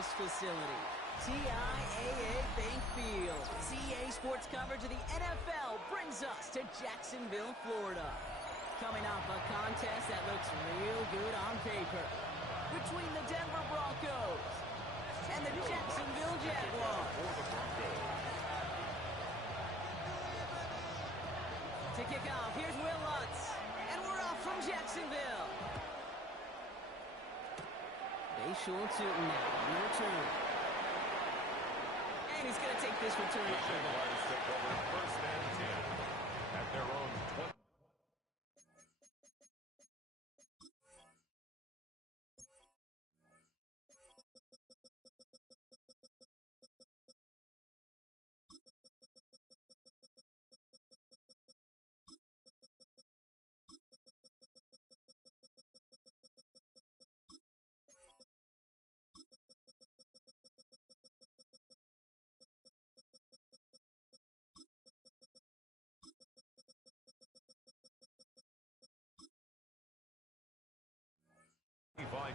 this facility. TIAA Bank Field. CA Sports coverage of the NFL brings us to Jacksonville, Florida. Coming off a contest that looks real good on paper between the Denver Broncos and the Jacksonville Jaguars. To kick off, here's Will Lutz, and we're off from Jacksonville. They sure tootin' now. No return. And he's going to take this return. Jaguars take over first and 10 at their own 20.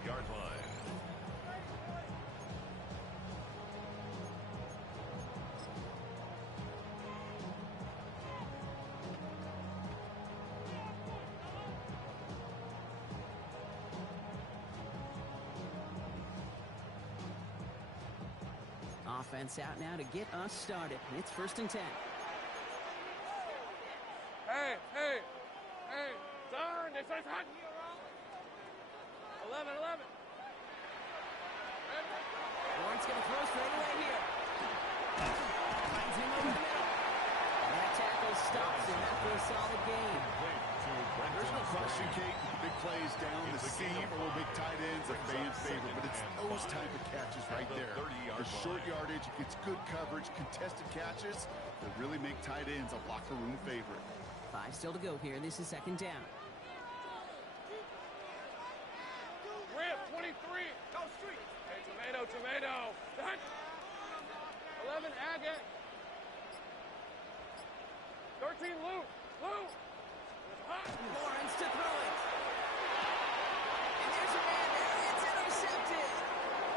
Yard line. Offense out now to get us started. It's first and 10. Hey, turn, this is hot. 11. Lawrence going to throw straight away here. Finds him over the middle. And that tackle stops him after a solid gain. There's no question, Kate. Big plays down the seam or big tight ends, a fan favorite. But it's those type of catches right there. The short yardage, it gets good coverage, contested catches that really make tight ends a locker room favorite. 5 still to go here. This is second down. Rip, 23. Go street. Hey, tomato. 11, Agate. 13, Lou. Lawrence to throw it. And there's a man there. It's intercepted.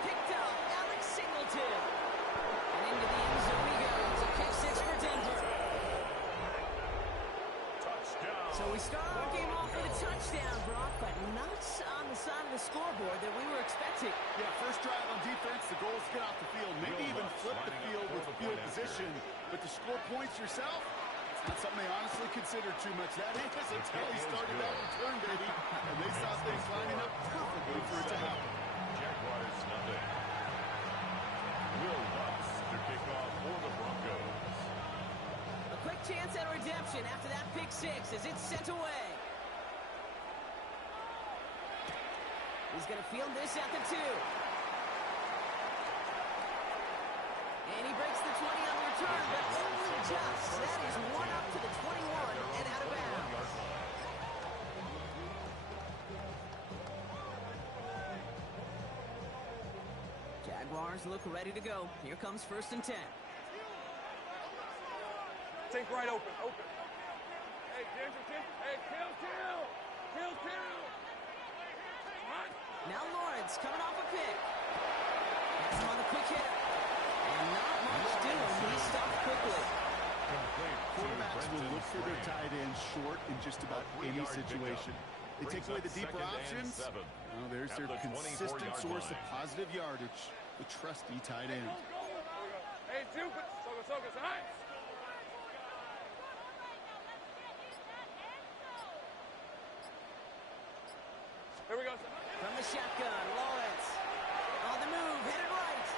Picked up, Alex Singleton. And into the end zone he goes. A kick 6 for Denver. Touchdown. So we start our game off with a touchdown, Brock, but not on the side of the scoreboard that we were expecting. Yeah, first drive on defense, the goal is to get off the field, maybe even flip the field with field position, but to score points yourself, it's not something they honestly consider too much. That is until he started that return, baby, and they saw things lining up perfectly for it to happen. Jaguars nothing. Will Lutz to kick off for the Broncos. A quick chance at redemption after that pick 6 as it's sent away. He's going to field this at the 2. And he breaks the 20 on the return, but only just. That is one up to the 21 and out of bounds. Jaguars look ready to go. Here comes first and 10. Take right open. Hey, Ginger. Hey, kill. Now Lawrence coming off a pick. Has him on a quick hitter. And not much doing. He stopped quickly. Quarterbacks will look for their tight end short in just about any situation. They take away the deeper options. Well, there's their consistent source of positive yardage, the trusty tight end. Hey, Jupiter. Soga, nice. Here we go. From the shotgun, Lawrence. On the move, headed right.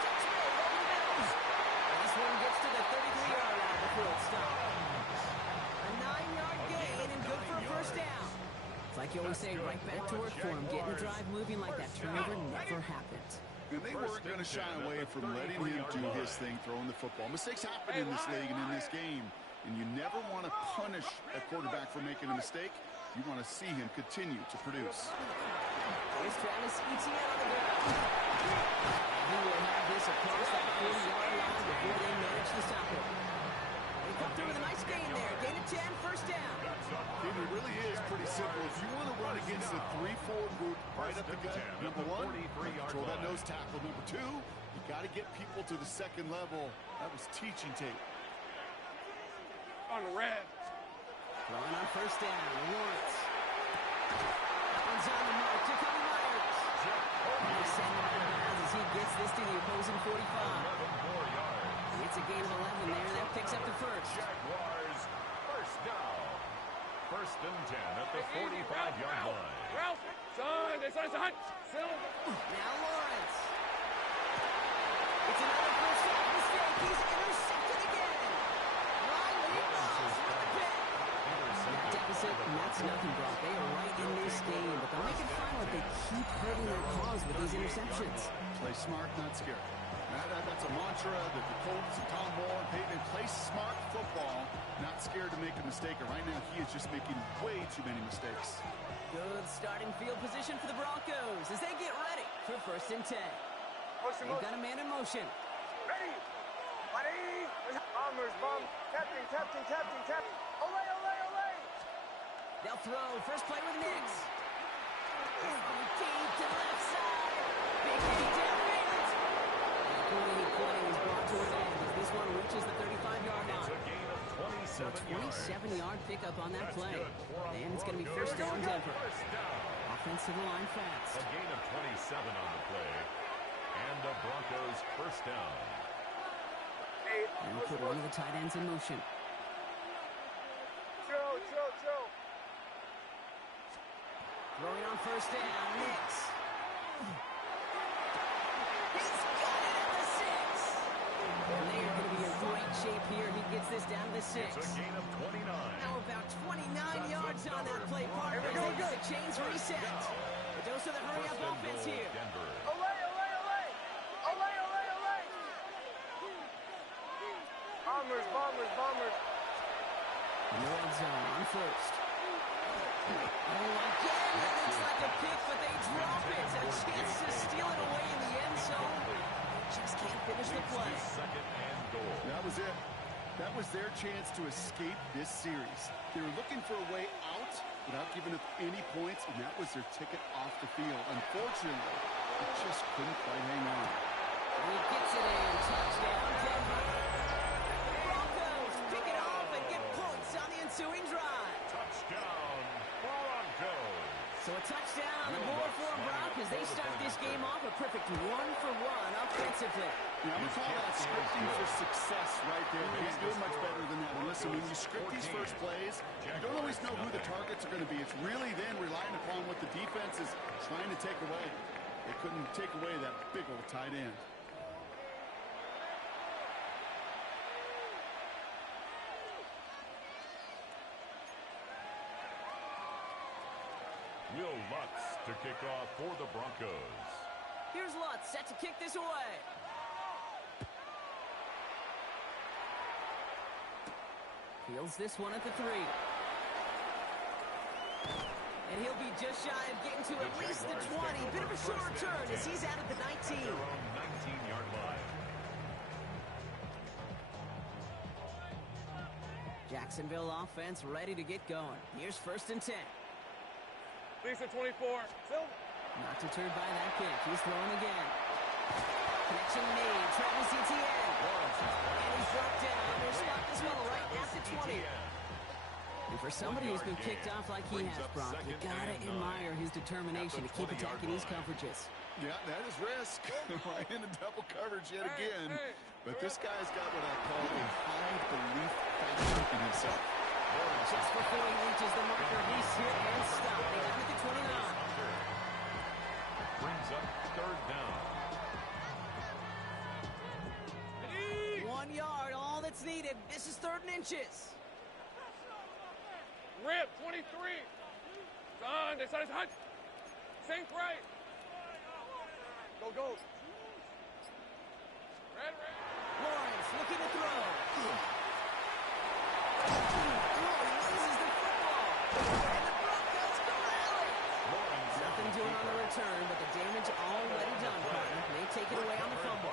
Gets away over the middle. And this one gets to the 33-yard line before it stops. A 9-yard gain and good for a first down. It's like you always say, right back to work for him. Getting the drive moving like that turnover never happened. And they weren't going to shy away from letting him do his thing, throwing the football. Mistakes happen in this league and in this game. And you never want to punish a quarterback for making a mistake. You want to see him continue to produce. Here's Travis Etienne on the ground. He will have this across that 40-yard line before they manage to stop him. They come through with a nice gain there. Gain of 10, first down. It really is pretty simple. If you want to run against the 3-4 group right up the gut, number one, you Control that nose tackle. Number 2, you got to get people to the second level. That was teaching tape. On the red. Throwing on first down. Lawrence. That one's on the mark. Jacoby Myers. He's sending it out of bounds as he gets this to the opposing 45. 11 more yards. It's a gain of 11 there. That picks up the first. Jaguars, first down. First and 10 at the 45-yard line. Ralph, son, it's a hunt. Silver. Now Lawrence. It's another first down mistake. He's intercepted again. Riley Moss with the pick. That deficit, and that's nothing, Brock. They are right in this game, but they'll make it fun if they keep hurting their cause with these interceptions. Play smart, not scared. That's a mantra that the Colts and Tom Moore and Peyton play smart football, not scared to make a mistake. And right now, he is just making way too many mistakes. Good starting field position for the Broncos as they get ready for first and 10. They've got a man in motion. Ready. Ready. Bombers, bomb. Captain. Olay, olay, olay. They'll throw. First play with Nix. Deep to the left side. Big hit downfield. Play is brought to an end as this one reaches the 35-yard line. It's a gain of 27 yards. 27-yard pickup on that play. And it's going to be Broncos. first down Denver. First down. Offensive line fast. A gain of 27 on the play. And the Broncos first down. And we'll put one of the tight ends in motion. Chill. Throwing on first down, Nix. He's got it at the 6. And they are going to be in great shape here. He gets this down to the 6. It's a gain of 29. Now about 29 yards on that play, Parker. Here we go, As the chains reset. A dose of the hurry-up offense here. Denver. Olay, olay, olay. Olay, olay, olay. Bombers. In the red zone on first. Oh, again, it looks like a pick, but they drop it. A chance to steal it away in the end zone. Just can't finish the play. Second and goal. That was it. That was their chance to escape this series. They were looking for a way out without giving up any points, and that was their ticket off the field. Unfortunately, they just couldn't quite hang on. He gets it in. Touchdown, Denver. The Broncos pick it off and get points on the ensuing drive. Touchdown, Broncos. So a touchdown on the board for Brock as they start this game off a perfect 1-for-1 offensively. Yeah, I'm going to call that scripting for success right there. He's doing much better than that. And listen, when you script these first plays, you don't always know who the targets are going to be. It's really then relying upon what the defense is trying to take away. They couldn't take away that big old tight end. Will Lutz to kick off for the Broncos. Here's Lutz set to kick this away. Fields this one at the 3. And he'll be just shy of getting to at least the 20. Bit of a short return as he's out at the 19. Their own 19-yard line. Jacksonville offense ready to get going. Here's first and 10. Lisa 24. Silver. Not deterred by that kick. He's throwing again. Connection made. Travis Etienne. And he's brought down. They'll spot this one right at the 20. And for somebody who's been kicked off like he has, Brock, you gotta admire his determination to keep attacking these coverages. Yeah, that is risk. Right into double coverage yet again. But this guy's got what I call a high belief factor in himself. Just before he reaches the marker, he's hit and stopped. They got him at the 29. Brings up third down. 1 yard, all that's needed. This is 3rd and inches. Rip 23. Son, they said it's hunt. Sink right. Go. Red. Lawrence looking to throw. He loses the football. And the Broncos go rally. Nothing doing on the return, but the damage already done, partner. They take it away on the fumble.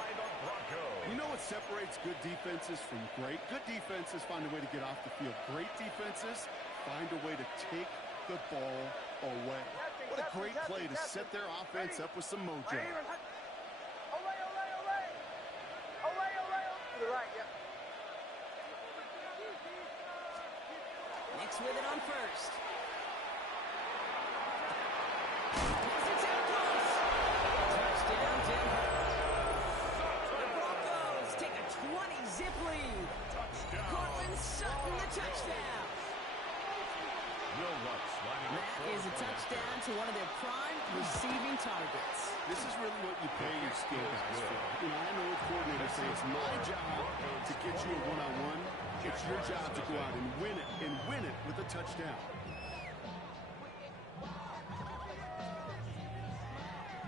You know what separates good defenses from great? Good defenses find a way to get off the field. Great defenses find a way to take the ball away. What a great play to set their offense up with some mojo. To the right, yeah. Nix with it on first. It's out close. Touchdown, Denver. The Broncos take a 20-zip lead. Cortland Sutton, the touchdown. Will Lutz lining up That for is a the touchdown to one of their prime receiving targets. This is really what you pay your skill guys for. You know, I know coordinators say it's my job to get you a one-on-one. It's your job to go out and win it with a touchdown.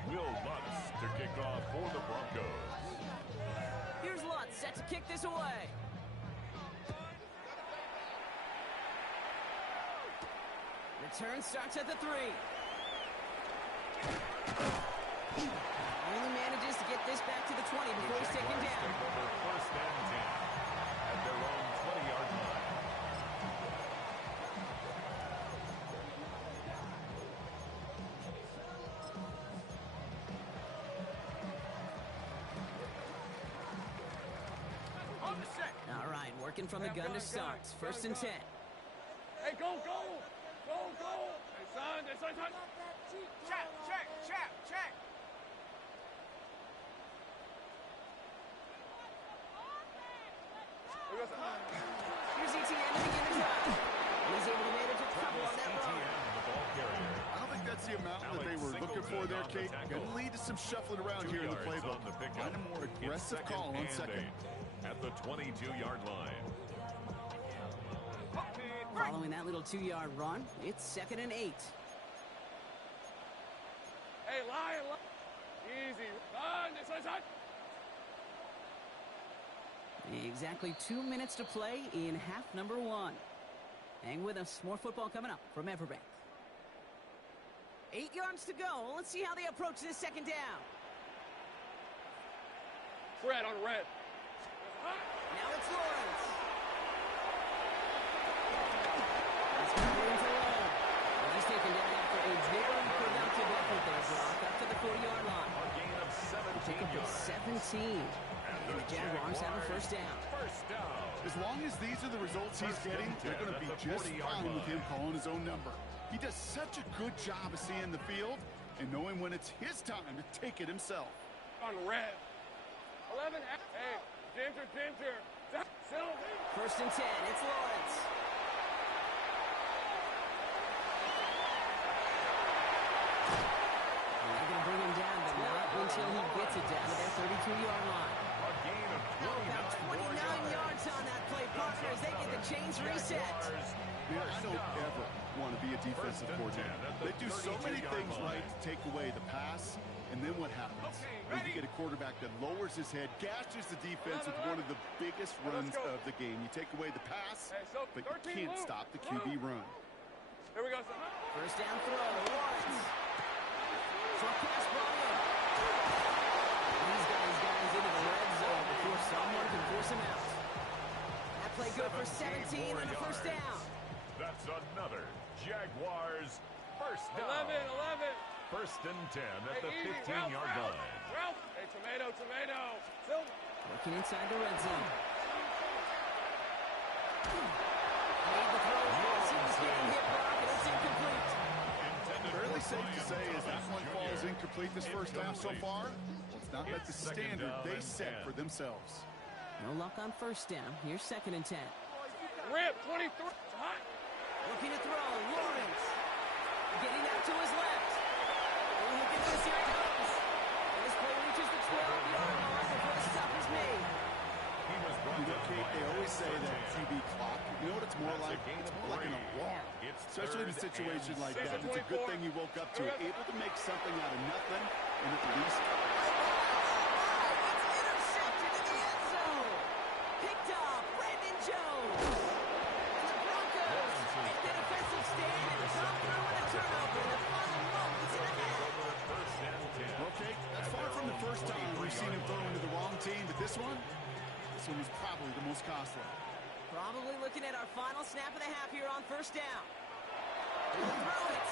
Will Lutz to kick off for the Broncos. Here's Lutz set to kick this away. Return starts at the 3. Only manages to get this back to the 20 before he's taken Jaguars down. take over first and 10 at their own 20-yard line. All right, working from the gun to start. First and 10. Hey, go! Hey, son. Check. Here's ETN to begin the drive. He's able to manage a couple on that run. ETN, the ball carrier. I don't think that's the amount that they were looking for there, Kate. Going to lead to some shuffling around 2 here in the yards playbook. on the pickup. Find a more It's aggressive call on and second. 8 at the 22-yard line. Following that little 2-yard run, it's second and 8. Hey, lie. Easy. Run. Son. Exactly 2 minutes to play in half number 1. Hang with us. More football coming up from Everbank. 8 yards to go. Let's see how they approach this second down. Red on red. Now it's Lawrence. He's got room to roll. Well, he's taken down after a very productive effort there, Brock, up to the 40-yard line. A gain of 17 Pick up yards. at 17. And the Jaguars have a first down. First down. As long as these are the results he's getting, they're going to be just fine with him calling his own number. He does such a good job of seeing the field and knowing when it's his time to take it himself. On red. 11. Hey, Ginger. Silver. First and 10. It's Lawrence. And they're going to bring him down, but not until he gets it down to their 32-yard line. A gain of About 29 yards on that play, partner, as they get the chains reset. Man, I don't ever want to be a defensive coordinator. They do so many things right to take away the pass, and then what happens? When you get a quarterback that lowers his head, gashes the defense with one of the biggest runs of the game. You take away the pass, but you can't stop the QB run. Here we go, son. First down throw, Lawrence. Short pass brought in. He's got his guys into the red zone before someone can force him out. That play good for 17 and a first down. That's another Jaguars first down. 11. First and 10 at the Hey, 15-yard line. Ralph. Hey, tomato. Silver. Working inside the red zone. Made the throw. He was getting hit, Brock, and it's incomplete. Fairly safe to say as that one falls incomplete this first half so far, it's not met the standard they set for themselves. No luck on first down. Here's second and 10. Rip. 23. Hot. Looking to throw. Lawrence. Getting out to his left. Oh, look at this. Here it comes. And this play reaches the 12-yard line before the stop is made. He was brought You know, down Kate, by they always say that Sertan. QB clock. You know what it's more like? It's more like an alarm. It's Especially in a third situation and like that. six. It's a good thing you woke up to it. Able to make something out of nothing and at least It's intercepted in the end zone. Picked off Brandon Jones. And the Broncos make the defensive stand and come through with a turnover in the final moments of the half. First and 10. okay. That's far from the first time we've seen him throw into the wrong team, but this one was probably the most costly. Probably looking at our final snap of the half here on first down. He'll throw it.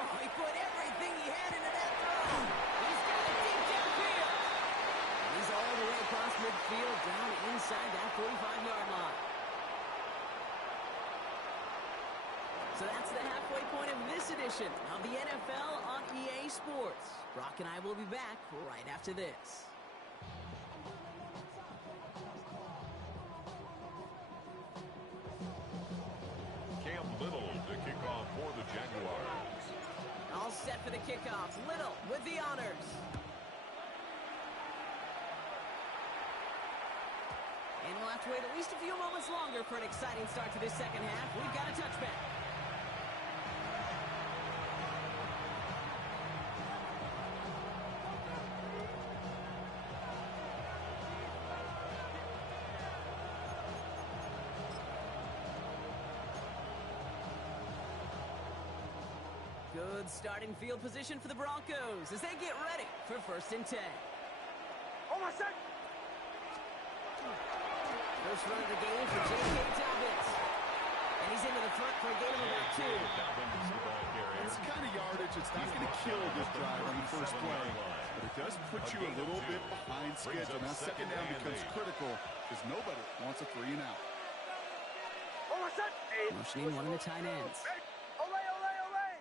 Oh, he put everything he had into that throw. He's got it deep downfield. And he's all the way across midfield down inside that 45-yard line. So that's the halfway point of this edition of the NFL on EA Sports. Brock and I will be back right after this. Cam Little to kick off for the Jaguars. All set for the kickoff. Little with the honors. And we'll have to wait at least a few moments longer for an exciting start to this second half. We've got a touchback. Good starting field position for the Broncos as they get ready for 1st and 10. Oh, my son! First run of the game for J.K. Dobbins. And he's into the front for a gain of about 2. It's the kind of yardage that's not going to kill this drive on the first play, but it does put you a little bit behind schedule. Now second down becomes critical because nobody wants a 3 and out. Oh, my son! Motioning one of the tight ends. Olay, olay, olay!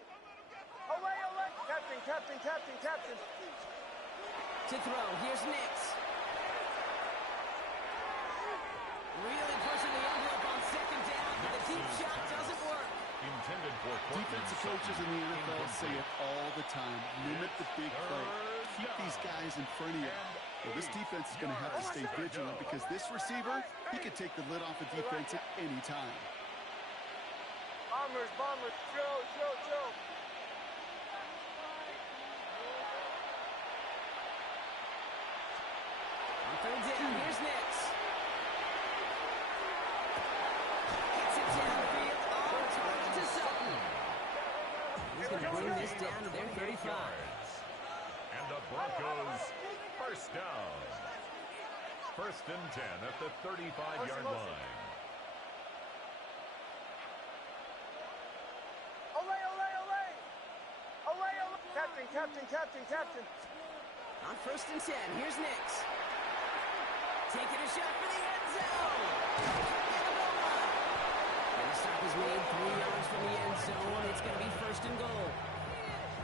Olay, olay! Captain, captain, captain, captain. To throw, here's Nix. Really pushing the envelope on second down, but the deep shot doesn't work. Intended for Defensive coaches in the NFL say it all the time. Limit the big play. Keep these guys in front of you. Well, this defense is going to have to stay vigilant because this receiver, he could take the lid off a defense at any time. Bombers, bombers, chill, chill, chill. On third down, here's Nix. Gets it downfield, on target to Sutton. He's going to bring this down to their 35. And the Broncos first down. 1st and 10 at the 35-yard line. Olay, olay, olay! Olay, olay! Captain, captain, captain, captain. On 1st and 10, here's Nix. Taking a shot for the end zone. And the goal line. And the stop is made 3 yards from the end zone. It's going to be 1st and goal.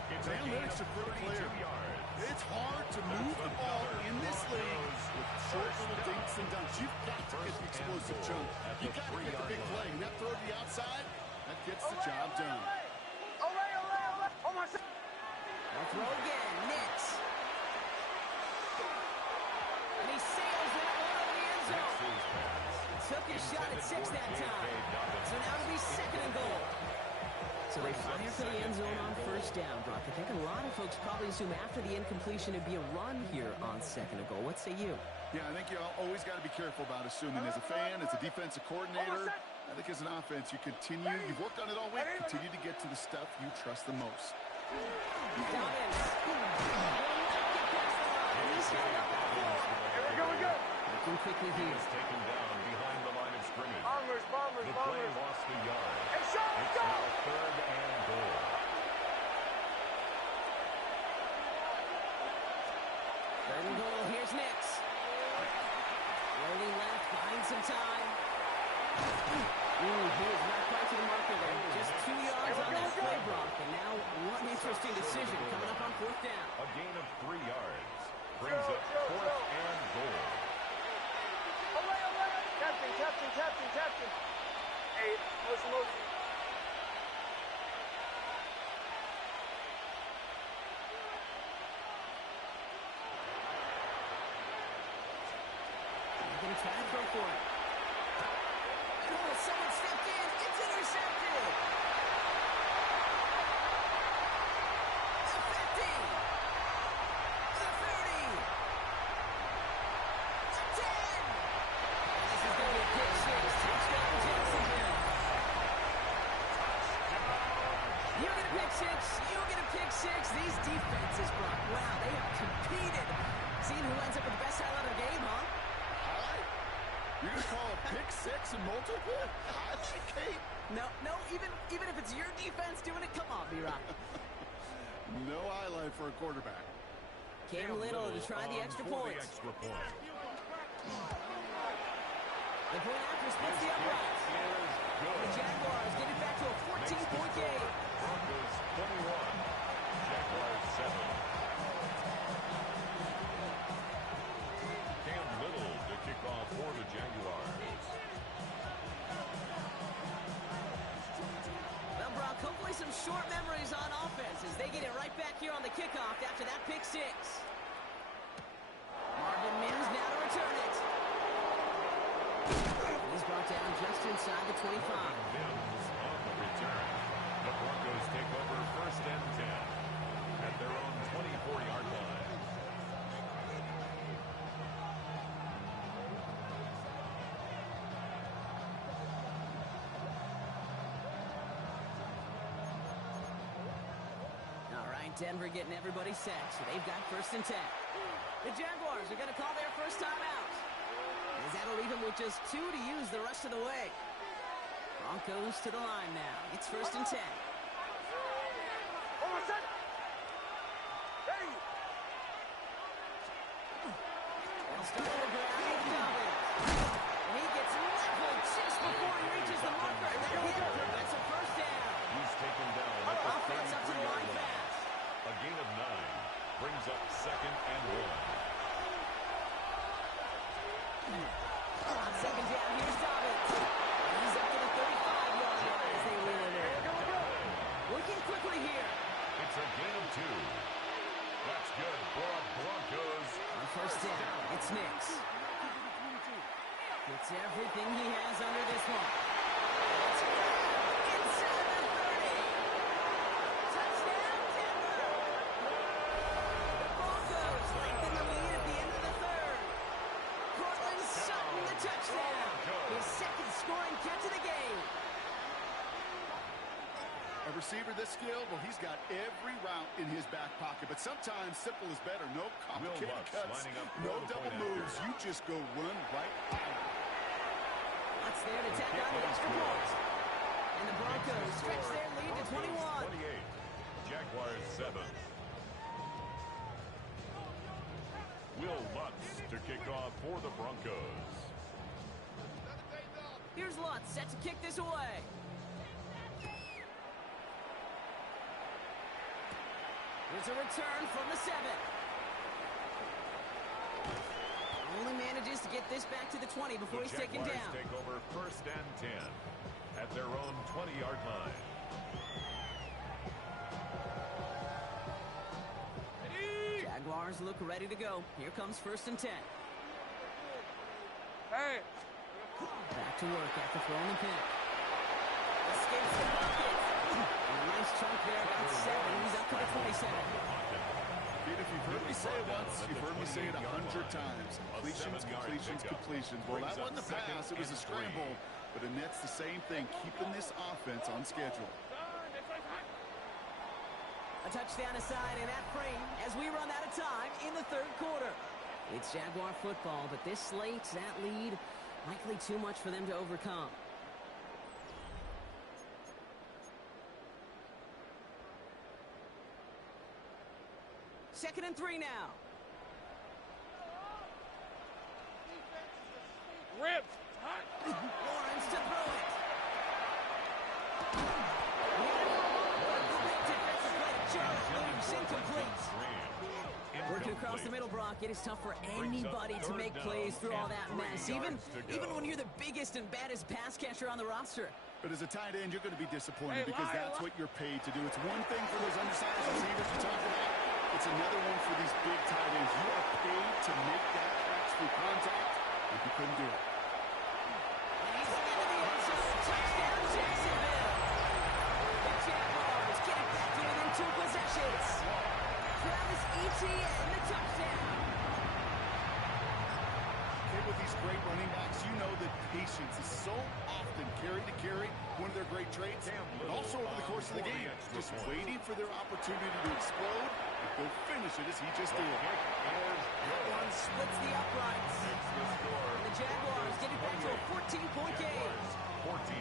It's Analytics are pretty clear. It's hard to move the ball in this league with short little dinks and dunks. You've got to get the explosive jump. You've got to get the big play. And that throw to the outside, that gets the job done. Olay, olay, olay! Oh, my son! They'll throw again. Nix. And he sails that one over the end zone. Took his shot at 6 that time. So now it'll be 2nd and goal. So they fire for the end zone on 1st down, Brock. I think a lot of folks probably assume after the incompletion it'd be a run here on 2nd and goal. What say you? Yeah, I think you always got to be careful about assuming as a fan, as a defensive coordinator. I think as an offense, you've worked on it all week, continue to get to the stuff you trust the most. Dobbins. He's held up at 4. Here we go, we go! Looking quickly here. He's taken down behind the line of scrimmage. Bombers, bombers, The play bombers. lost the yard. Hey, shot, It's go! now 3rd and goal. Third and goal, here's Nix. Rolling left, buying some time. He is not quite to the marker there. Just 2 yards on that play, Brock. And now one interesting decision coming up on 4th down. A gain of 3 yards. Brings up 4th and goal. Olay, olay! Captain, captain, captain, captain. Hey, motion, motion. They're going to try to throw for it. Oh, someone stepped in. It's intercepted. The 50. The 30. The 10. This is going to be a pick 6. Touchdown, Jacksonville. You get a pick 6. You get a pick 6. These defenses, Brock, wow, they have competed. Seeing who ends up with the best highlight of the game, huh? You're going to call a pick 6 and multiple? Highlight, Kate? No, even if it's your defense doing it, come on, B-Rock. No highlight for a quarterback. Cam Little to try the extra point. The point after splits the uprights. The Jaguars get it back to a 14-point game. Broncos 21, Jaguars 7. Cam Little to kick off for the Jaguars. Well, Brock, hopefully some short memories on offense as they get it right back here on the kickoff after that pick six. Marvin Mims now to return it. He's brought down just inside the 25. Mims on the return. The Broncos take over 1st and 10 at their own 24-yard line. All right, Denver getting everybody set, so they've got 1st and 10. The Jaguars are going to call their first time out. As that'll leave them with just 2 to use the rest of the way. Broncos to the line now. It's 1st and 10. They'll start on the ground with Dobbins. And he gets leveled just before he reaches the marker. And that's a first down. He's taken down at the Offense up to the 33-yard line line. pass. A gain of 9 brings up 2nd and 1. On 2nd down, here's Dobbins. He's up to the 35-yard line as they wheel it in. Working quickly here. It's a gain of 2. That's good for the Broncos. On 1st down, it's Nix. Gets everything he has under this one. It's inside the 30. Touchdown, Denver. The Broncos lengthen the lead at the end of the 3rd. Cortland Sutton, the touchdown. His 2nd scoring catch of the game. A receiver this skilled, well, he's got every route in his back pocket. But sometimes simple is better. No complicated Lutz cuts, lining up no for the double point moves. after. You just go run right by him. That's there to tack on the extra point. And the Broncos stretch their lead to 21. 28. Jaguars 7. Will Lutz to kick off for the Broncos. Here's Lutz set to kick this away. Here's a return from the 7. Only manages to get this back to the 20 before he's taken Jaguars down. take over 1st and 10 at their own 20-yard line. Jaguars look ready to go. Here comes 1st and 10. Hey, Back to work after throwing the pick. Escapes the pocket. And a nice chunk there, about 7. He's up to the 27. Dude, if you've heard me say it once, you've heard me say it 100 times. Completions, completions, completions. Well, that wasn't a pass. It was a scramble. But it nets the same thing, keeping this offense on schedule. A touchdown aside in that frame as we run out of time in the 3rd quarter. It's Jaguar football, but this slates that lead likely too much for them to overcome. Second and 3 now. rip. Lawrence to throw it. Great defensive play to Charles Williams, incomplete. Working across the middle, Brock, it is tough for anybody to make plays through all that mess, even when you're the biggest and baddest pass catcher on the roster. But as a tight end, you're going to be disappointed because that's what you're paid to do. It's one thing for those undersized receivers you talked about. It's another one for these big tight ends. You are paid to make that catch through contact, and you couldn't do it. He's into the end zone. Touchdown, Jacksonville. The Jaguars get it back to within 2 possessions. Travis Etienne, the touchdown. Okay, with these great running backs, you know that patience is so often carry to carry, one of their great traits, but also over the course of the game, just waiting for their opportunity to explode and go finish it as he just did. That one splits the uprights. The Jaguars get it back to a 14-point game. 14.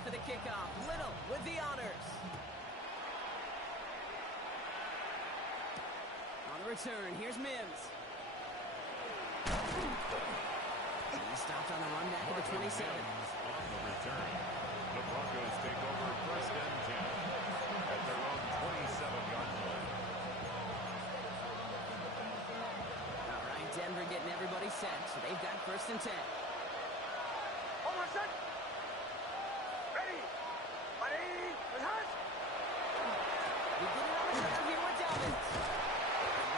set for the kickoff. Little with the honors. On the return, here's Mims. He stopped on the run back at the 27. On the return, the Broncos take over first and 10 at their own 27-yard line. All right, Denver getting everybody set, so they've got first and 10. Hold on a sec. Ready. Ready. Rehearse. We get it on the cover here with Dobbins.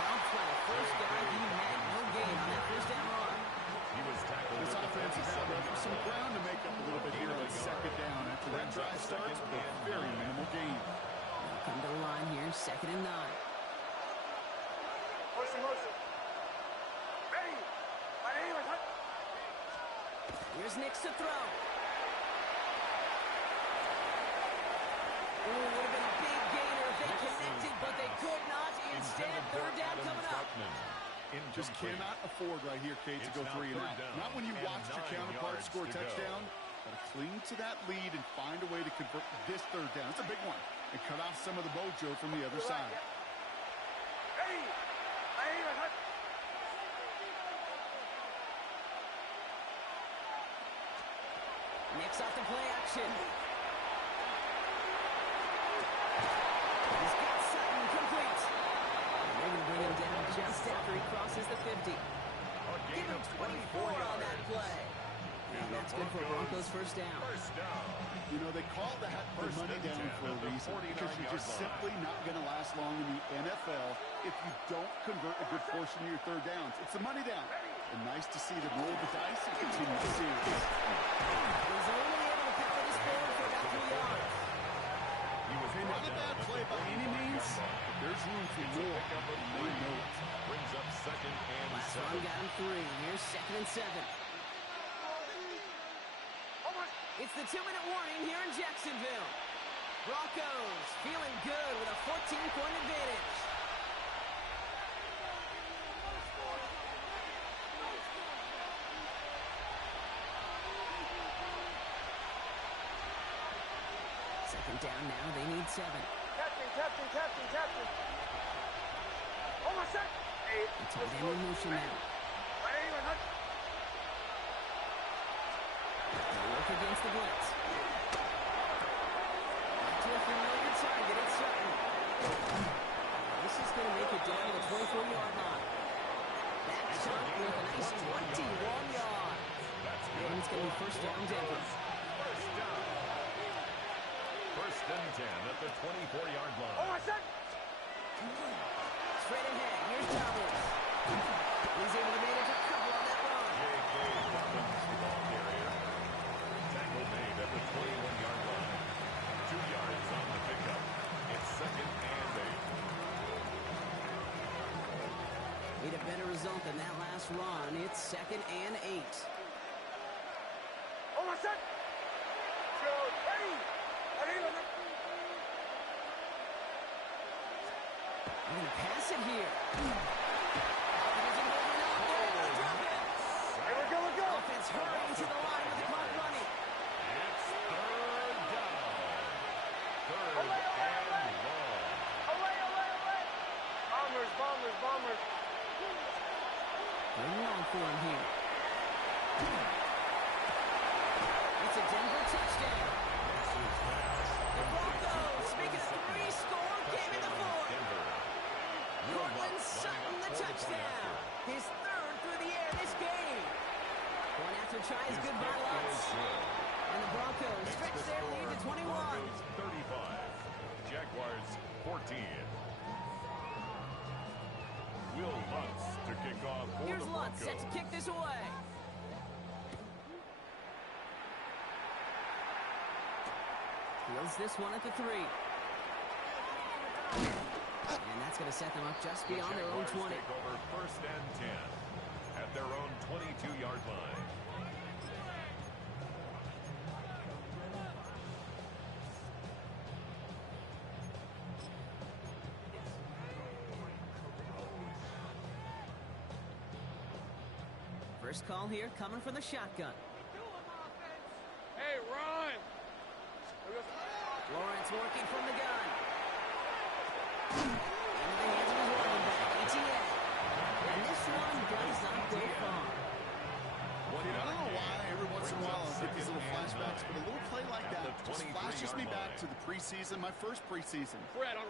Now play. First down, he had no gain on that first down run. He was tackled. This offense is out there for some ground to make up a little bit here on second down. After that drive starts with a very minimal gain. Now come to the line here, second and 9. Motion, motion. Ready. Ready. Rehearse. Here's Nix to throw. Ooh, would have been a big gainer if they connected, but they could not. Instead, third down coming up. Just cannot afford right here, Kate, to go 3 and out. Not when you watched your counterpart score a touchdown. Got to cling to that lead and find a way to convert this third down. It's a big one. And cut off some of the mojo from the other side. Ready. Ready. Rehearse. Nix off the play action. He's got Sutton complete. They're going to bring him down just after he crosses the 50. Give him 24 on that play. And that's good for Broncos first down. You know, they call that the money down for a reason, because you're just simply not going to last long in the NFL if you don't convert a good portion of your third downs. It's the money down. And nice to see them roll the dice and continue the series. He's only able to power this forward for about 3 yards. Hey, not a bad play by any means, but there's room for more. They know it. Brings up second and Last 7. run got him 3. Here's second and 7. It's the 2-minute warning here in Jacksonville. Broncos feeling good with a 14-point advantage. Second down now, they need 7. Captain. Hold on a sec. The tight end in motion now. Ready. Rehearse. They'll work against the blitz. Back to a familiar target, it's Sutton. This is going to make it down to the 24-yard line. Back shot with a nice 21 yards. And it's going to be first down, Denver. First and 10 at the 24-yard line. Hold on a sec. Straight ahead, here's Dobbins. He's able to manage a couple on that run. J.K. Dobbins, the ball carrier. Tackle made at the 21-yard line. 2 yards on the pickup. It's second and 8. Need a better result than that last run. It's second and 8. Hold on a sec. Ready. Rehearse. I'm going to pass it here. Doesn't hold it up. They're drop it. Here we go. Offense hurrying to the line with the clock running. It's third down. Third and long. Away. Bombers. Bring it on for him here. It's a Denver touchdown. The Broncos make it a 3-score game in the fourth. Cortland Sutton, the touchdown. His third through the air this game. One after tries good by Lutz. And the Broncos stretch their lead to 21. 35. Jaguars 14. Will Lutz to kick off for Here's the Lutz set Broncos. to kick this away. Fields this one at the 3. And that's going to set them up just beyond their own 20. Take over first and 10 at their own 22-yard line. First call here coming from the shotgun. Hey, Ron. Lawrence working from the gun. Into the hands of his running back, Etienne. And this one does not go far. I don't know why every once in a while I get these little flashbacks, but a little play like that just flashes me back to the preseason, my first preseason.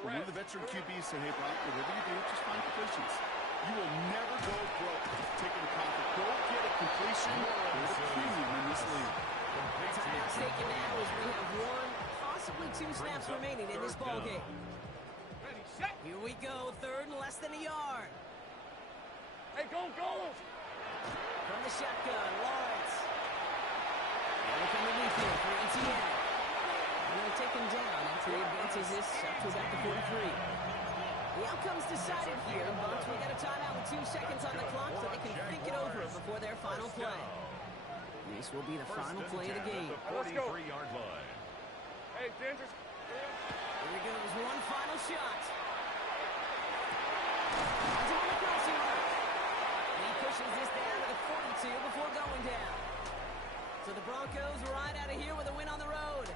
One of the veteran QBs said, hey, Brock, whatever you do, just find completions. You will never go broke taking a profit. Go get a completion or a premium in this league. Timeout's taken now as we have one, possibly 2 snaps remaining in this ballgame. Here we go, 3rd and less than a yard. Hey, go! From the shotgun, Lawrence. And from the midfield for Etienne. And they'll take him down after he advances this up to about the 43. The outcome's decided here, but we got a timeout with 2 seconds on the clock so they can think it over before their final play. This will be the final play of the game. Let's go. 43-yard line. Hey, Dangerous. Here he goes, one final shot. Onto the crossing route. He pushes this down to the 42 before going down. So the Broncos ride out of here with a win on the road.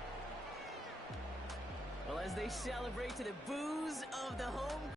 Well, as they celebrate to the boos of the home